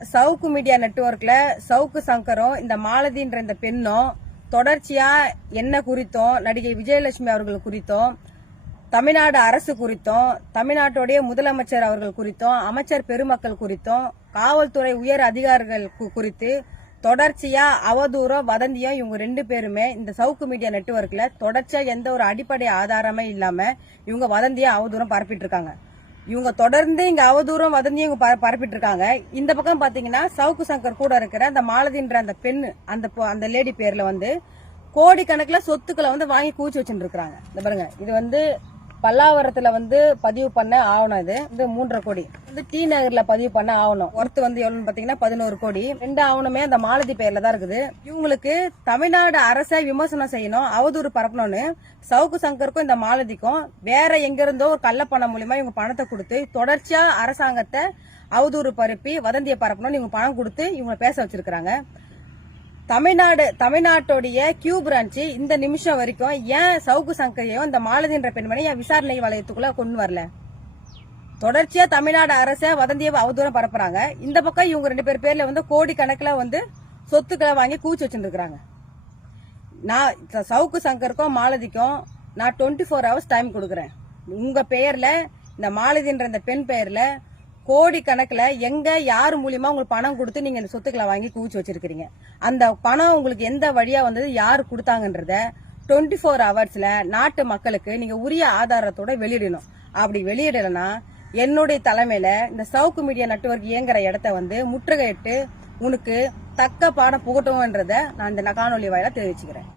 சவுக்கு media நெட்ஒர்க்ல சவுக்கு சங்கரும் இந்த மாலதின்ற இந்த பெண்ணும் தொடர்ச்சியா என்ன குறித்தும் நடிகை விஜயலட்சுமி அவர்கள் குறித்தும் தமிழ்நாடு அரசு குறித்தும் தமிழ்நாட்டுடைய முதலமைச்சர் அவர்கள் குறித்தும் அமைச்சர் பெருமக்கள் குறித்தும் காவல்துறை உயர் அதிகாரிகள் குறித்து தொடர்ச்சியா அவதூறம் வதந்தியும் இவங்க ரெண்டு பேருமே இந்த சவுக்கு மீடியா நெட்ஒர்க்ல தொடர்ச்சியா எந்த ஒரு அடிப்படை ஆதாரமே இல்லாம இவங்க வதந்தியா அவதூறம் பரப்பிட்டு இருக்காங்க. இவங்க தொடர்ந்து இங்க அவதூறம் வதந்தியும் இவங்க பரப்பிட்டு இருக்காங்க இந்த பக்கம் பாத்தீங்கன்னா சவுக்கு சங்கர் கூட இருக்கிற அந்த மாலதின்ற அந்த பெண் அந்த அந்த லேடி பேர்ல வந்து கோடிக்கணக்கில் சொத்துக்களை வந்து வாங்கி கூச்சி வச்சுட்டு இருக்காங்க இந்த பாருங்க இது வந்து பல்லாவரத்துல வந்து பதிவு பண்ண ஆவணம் இது. இந்த மூன்றரை கோடி. வந்து டி நகர்ல பதிவு பண்ண ஆவணம். ஒர்த்து வந்து எவ்வளோன்னு பாத்தீங்கன்னா பதினோரு கோடி. ரெண்டு ஆவணமே அந்த மாலதி பேர்ல தான் இருக்குது. இவங்களுக்கு தமிழ்நாடு அரசை விமர்சனம் செய்யணும். அவதூறு பரப்பணும்னு சவுக்கு சங்கருக்கும் இந்த மாலதிக்கும் வேற எங்க இருந்தோ ஒரு கள்ளப்பணம் மூலியமா இவங்க பணத்தை கொடுத்து தொடர்ச்சியா அரசாங்கத்தை அவதூறு பரப்பி வதந்தியை பரப்பணும்னு இவங்க பணம் கொடுத்து இவங்களை பேச வச்சிருக்காங்க தமிழ்நாடு தமிழ்நாட்டுடைய கியூ பிரான்ச்சு இந்த நிமிஷம் வரைக்கும் ஏன் சவுக்கு சங்கரையும் இந்த மாலதின்ற பெண்மணி ஏன் விசாரணை வளையத்துக்குள்ள கொண்டு வரல? தொடர்ச்சியா தமிழ்நாடு அரச வதந்தியை அவதூறம் பரப்புறாங்க. இந்த பக்கம் இவங்க ரெண்டு பேர் பேர்ல வந்து கோடி கணக்குல வந்து சொத்துக்களை வாங்கி கூச்சி வச்சுருக்காங்க நான் சவுக்கு சங்கருக்கும் மாலதிக்கும் நான் டுவெண்ட்டி ஃபோர் ஹவர்ஸ் டைம் கொடுக்குறேன். உங்க பெயர்ல இந்த மாலதின்ற இந்த பெண் பெயர்ல கோடி எங்கே யார் மூலியமாக உங்களுக்கு பணம் கொடுத்து நீங்கள் இந்த சொத்துக்களை வாங்கி குவிச்சு வச்சிருக்கீங்க அந்த பணம் உங்களுக்கு எந்த வழியாக வந்தது யார் கொடுத்தாங்கன்றத டுவெண்ட்டி ஃபோர் ஹவர்ஸில் நாட்டு மக்களுக்கு நீங்கள் உரிய ஆதாரத்தோட வெளியிடணும். அப்படி வெளியிடலைன்னா என்னுடைய தலைமையில் இந்த சவுக்கு மீடியா நெட்வொர்க் இயங்குற இடத்த வந்து முற்றுகையிட்டு உனக்கு தக்க பாடம் புகட்டும்ன்றத நான் இந்த காணொலி வாயிலா தெரிவிச்சுக்கிறேன்.